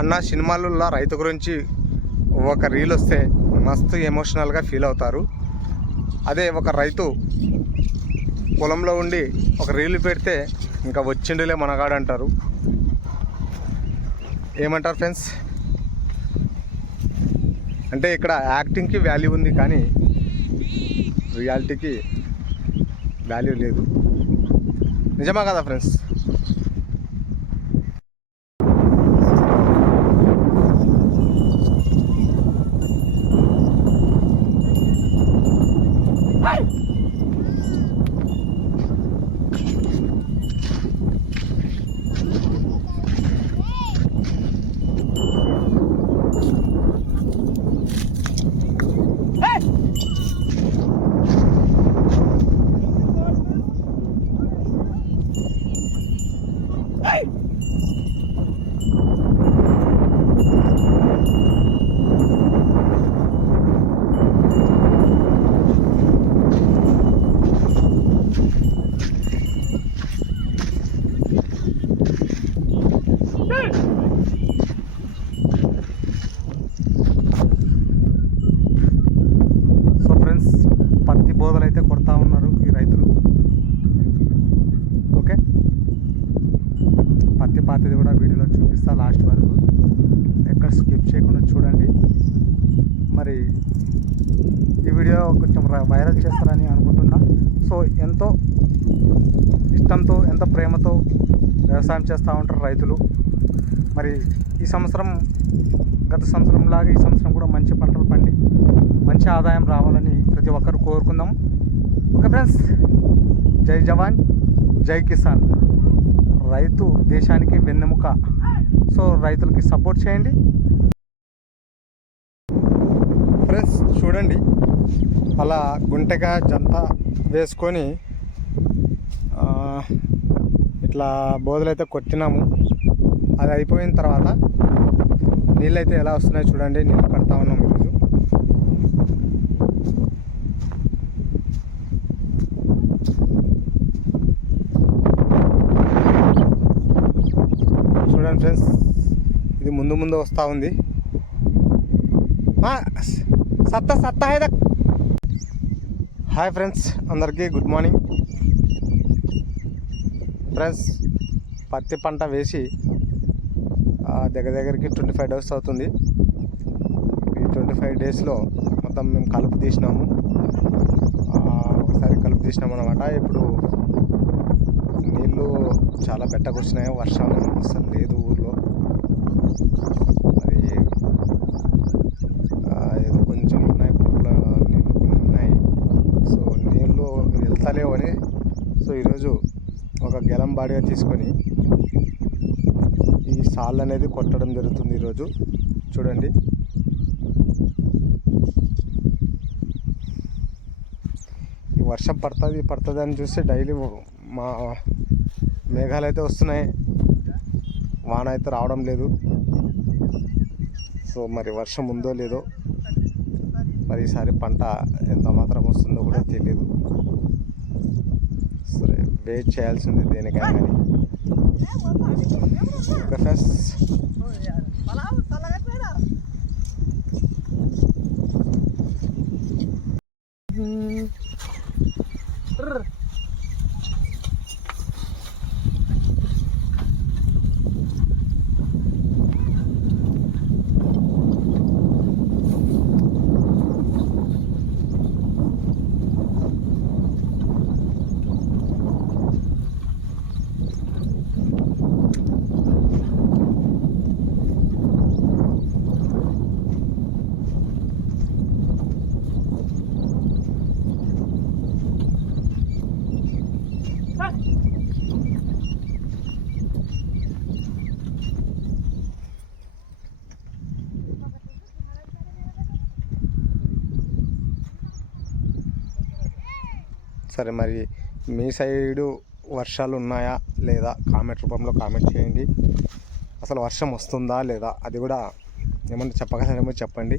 అన్న సినిమాలలో రైతు గురించి ఒక రీల్ వస్తే మస్తు ఎమోషనల్గా ఫీల్ అవుతారు. అదే ఒక రైతు పొలంలో ఉండి ఒక రీల్ పెడితే ఇంకా వచ్చిండులే మనగాడు అంటారు. ఏమంటారు ఫ్రెండ్స్? అంటే ఇక్కడ యాక్టింగ్కి వాల్యూ ఉంది కానీ రియాలిటీకి వాల్యూ లేదు. నిజమా కదా ఫ్రెండ్స్? పత్తి బోధలు అయితే కొడతా ఉన్నారు ఈ రైతులు. ఓకే, పత్తి పాతది కూడా వీడియోలో చూపిస్తా లాస్ట్ వరకు, ఎక్కడ స్కిప్ చేయకుండా చూడండి. మరి ఈ వీడియో కొంచెం వైరల్ చేస్తారని అనుకుంటున్నా. సో ఎంతో ఇష్టంతో ఎంతో ప్రేమతో వ్యవసాయం చేస్తూ ఉంటారు రైతులు. మరి ఈ సంవత్సరం గత సంవత్సరం లాగా ఈ సంవత్సరం కూడా మంచి పంటలు పండి మంచి ఆదాయం రావాలని ప్రతి ఒక్కరు కోరుకుందాం. ఓకే ఫ్రెండ్స్, జై జవాన్ జై కిసాన్. రైతు దేశానికి వెన్నెముక. సో రైతులకి సపోర్ట్ చేయండి ఫ్రెండ్స్. చూడండి, అలా గుంటగా జంత వేసుకొని ఇట్లా బోధలైతే కొట్టినాము. అది అయిపోయిన తర్వాత నీళ్ళు అయితే ఎలా వస్తున్నాయో చూడండి. నీళ్ళు కడతా ఉన్నాం ఈరోజు. చూడండి ఫ్రెండ్స్, ఇది ముందు ముందు వస్తూ ఉంది. సత్తా హాయ్ ఫ్రెండ్స్, అందరికీ గుడ్ మార్నింగ్ ఫ్రెండ్స్. పత్తి పంట వేసి దగ్గరికి 25 days అవుతుంది. ఈ 25 daysలో మొత్తం మేము కలుపు తీసినాము. ఒకసారి కలుపు తీసినాము అనమాట. ఇప్పుడు నీళ్ళు చాలా బెట్టకు వచ్చినాయి. వర్షం అసలు లేదు ఊర్లో. మరి ఏదో కొంచెం ఉన్నాయి, ఊర్లో నీళ్ళు కొన్ని ఉన్నాయి. సో నీళ్ళు వెళ్తలేవు అని సో ఈరోజు ఒక గెలం బాడిగా తీసుకొని ఈ సాళ్ళు అనేది కొట్టడం జరుగుతుంది ఈరోజు. చూడండి, ఈ వర్షం పడుతుంది అని చూస్తే డైలీ మా మేఘాలు అయితే వస్తున్నాయి, వాన అయితే రావడం లేదు. సో మరి వర్షం ఉందో లేదో, మరి ఈసారి పంట ఎంత మాత్రం వస్తుందో కూడా తెలియదు. సరే, వెయిట్ చేయాల్సింది దేనికైనా కానీ. ఓకే ఫ్రెండ్స్, సరే మరి మీ సైడు వర్షాలు ఉన్నాయా లేదా కామెంట్ రూపంలో కామెంట్ చేయండి. అసలు వర్షం వస్తుందా లేదా అది కూడా ఏమన్నా చెప్పగలరేమో చెప్పండి.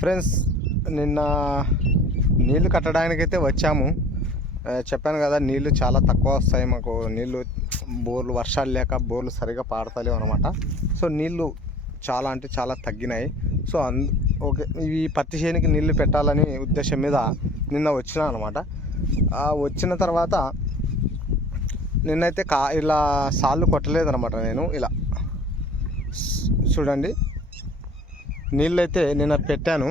ఫ్రెండ్స్, నిన్న నీళ్లు కట్టడానికైతే వచ్చాము. చెప్పాను కదా, నీళ్లు చాలా తక్కువ వస్తాయి మాకు. నీళ్లు బోర్లు వర్షాలు లేక బోర్లు సరిగా పాడతలేవు అనమాట. సో నీళ్లు చాలా అంటే చాలా తగ్గినాయి. సో ఓకే, ఈ పత్తి చేనికి నీళ్లు పెట్టాలని ఉద్దేశం మీద నిన్న వచ్చిన అనమాట. వచ్చిన తర్వాత నిన్నైతే ఇలా సాళ్ళు కొట్టలేదు అనమాట. నేను ఇలా చూడండి, నీళ్ళు అయితే నిన్న పెట్టాను.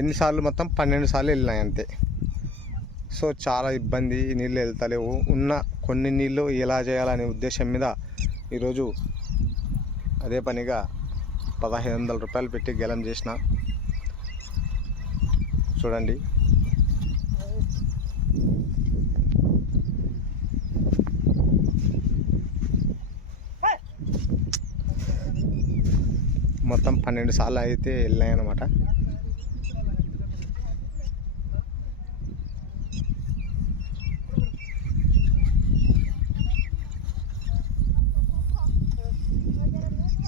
ఎన్నిసార్లు? మొత్తం 12 సార్లు వెళ్ళినాయి అంతే. సో చాలా ఇబ్బంది, నీళ్ళు వెళ్తలేవు. ఉన్న కొన్ని నీళ్ళు ఎలా చేయాలనే ఉద్దేశం మీద ఈరోజు అదే పనిగా 1500 రూపాయలు పెట్టి గెలం చేసిన. చూడండి, మొత్తం 12 సార్లు అయితే వెళ్ళినాయి అన్నమాట.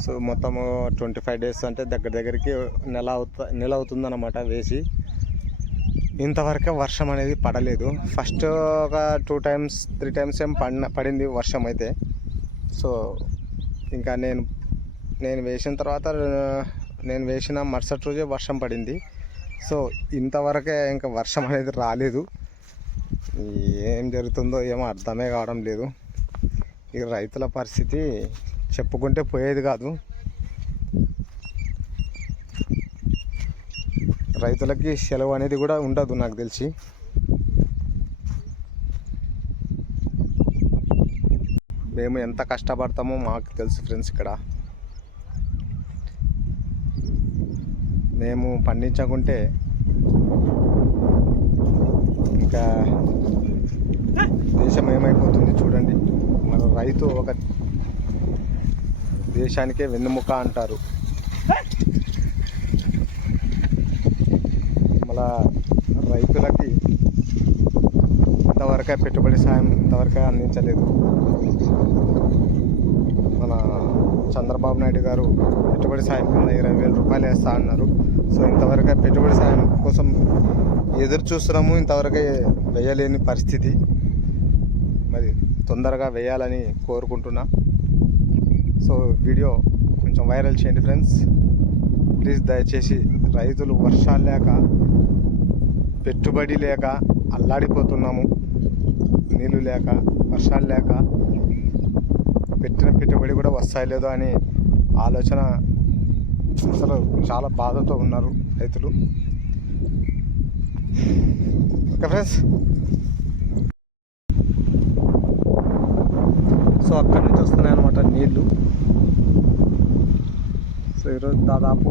సో మొత్తము 25 డేస్ అంటే దగ్గరికి నెల అవుతుందన్నమాట వేసి. ఇంతవరకే వర్షం అనేది పడలేదు. ఫస్ట్ ఒక 2 times 3 times ఏం పడింది వర్షం అయితే. సో ఇంకా నేను వేసిన తర్వాత నేను వేసిన మరుసటి రోజే వర్షం పడింది. సో ఇంతవరకే ఇంకా వర్షం అనేది రాలేదు. ఏం జరుగుతుందో ఏమో అర్థమే కావడం లేదు. ఈ రైతుల పరిస్థితి చెప్పుకుంటే పోయేది కాదు. రైతులకి సెలవు అనేది కూడా ఉండదు నాకు తెలిసి. మేము ఎంత కష్టపడతామో మాకు తెలుసు ఫ్రెండ్స్. ఇక్కడ మేము పండించకుంటే ఇంకా దేశం ఏమైపోతుంది చూడండి. మన రైతు ఒక దేశానికే వెన్నెముక అంటారు. మళ్ళా రైతులకి ఇంతవరకే పెట్టుబడి సాయం ఇంతవరకే అందించలేదు. మన చంద్రబాబు నాయుడు గారు పెట్టుబడి సాయం కింద 20,000 రూపాయలు వేస్తా అన్నారు. సో ఇంతవరకే పెట్టుబడి సాయం కోసం ఎదురు చూస్తున్నాము. ఇంతవరకే వేయలేని పరిస్థితి. మరి తొందరగా వేయాలని కోరుకుంటున్నా. సో వీడియో కొంచెం వైరల్ చేయండి ఫ్రెండ్స్ ప్లీజ్. దయచేసి రైతులు వర్షాలు లేక పెట్టుబడి లేక అల్లాడిపోతున్నాము. నీళ్ళు లేక వర్షాలు లేక పెట్టిన పెట్టుబడి కూడా వస్తాయి లేదో అని ఆలోచన. అసలు చాలా బాధతో ఉన్నారు రైతులు. ఓకే ఫ్రెండ్స్, సో అక్కడి నుంచి వస్తున్నాయి అన్నమాట నీళ్ళు. సో ఈరోజు దాదాపు